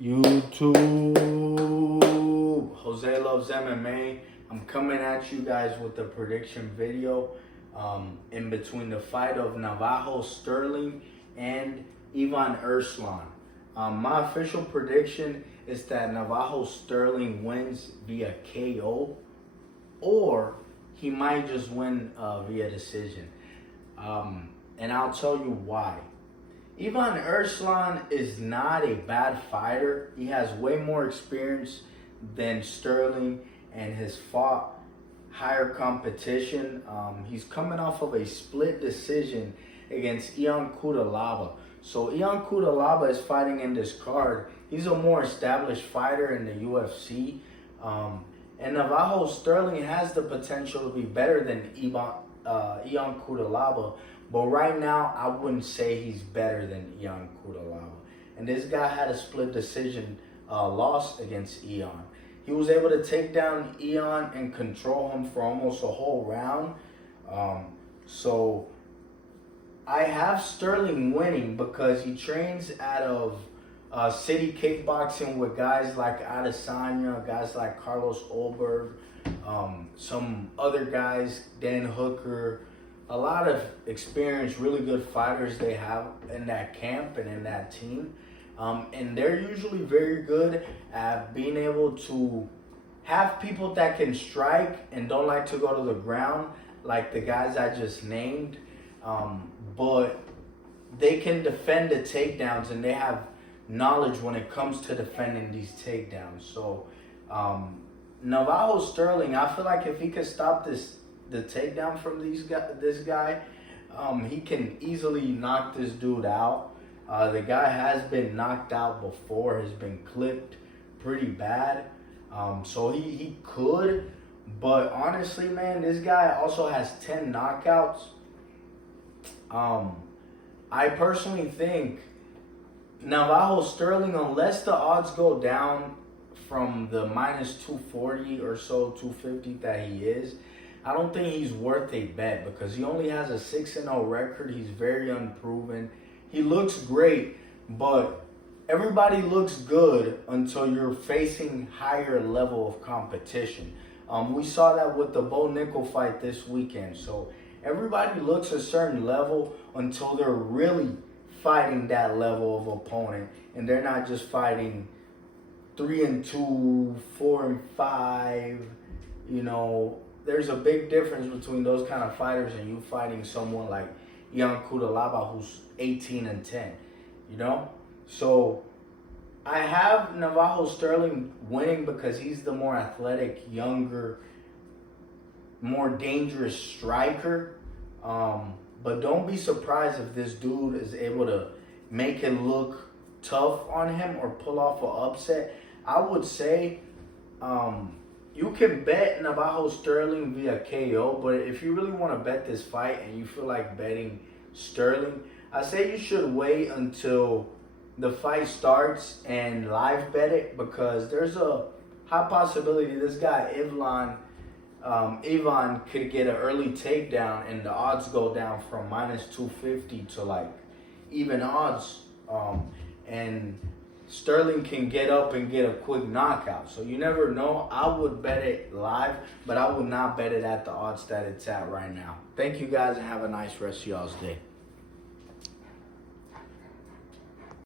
YouTube, Jose Loves MMA. I'm coming at you guys with a prediction video in between the fight of Navajo Stirling and Erslan. My official prediction is that Navajo Stirling wins via KO, or he might just win via decision. And I'll tell you why. Erslan is not a bad fighter. He has way more experience than Stirling and has fought higher competition. He's coming off of a split decision against Ion Cutelaba. So Ion Cutelaba is fighting in this card. He's a more established fighter in the UFC. And Navajo Stirling has the potential to be better than Ion Cutelaba. But right now, I wouldn't say he's better than Ion Cutelaba. And this guy had a split decision loss against Ion. He was able to take down Ion and control him for almost a whole round. So I have Stirling winning because he trains out of city kickboxing with guys like Adesanya, guys like Carlos Olberg, some other guys, Dan Hooker. A lot of experienced, really good fighters they have in that camp and in that team. And they're usually very good at being able to have people that can strike and don't like to go to the ground, like the guys I just named. But they can defend the takedowns, and they have knowledge when it comes to defending these takedowns. So Navajo Stirling, I feel like if he could stop the takedown from this guy, he can easily knock this dude out. The guy has been knocked out before, has been clipped pretty bad. So he could, but honestly, man, this guy also has 10 knockouts. I personally think Navajo Stirling, unless the odds go down from the minus 240 or so, 250 that he is, I don't think he's worth a bet because he only has a 6-0 record. He's very unproven. He looks great, but everybody looks good until you're facing higher level of competition. We saw that with the Bo Nickel fight this weekend. So everybody looks a certain level until they're really fighting that level of opponent, and they're not just fighting 3-2, 4-5, you know. There's a big difference between those kind of fighters and you fighting someone like Ion Cutelaba, who's 18-10, you know? So I have Navajo Stirling winning because he's the more athletic, younger, more dangerous striker. But don't be surprised if this dude is able to make it look tough on him or pull off an upset. I would say you can bet Navajo Stirling via KO, but if you really want to bet this fight and you feel like betting Stirling, I say you should wait until the fight starts and live bet it, because there's a high possibility this guy Ivan could get an early takedown and the odds go down from minus 250 to like even odds, and Stirling can get up and get a quick knockout. So you never know. I would bet it live, but I would not bet it at the odds that it's at right now. Thank you guys and have a nice rest of y'all's day.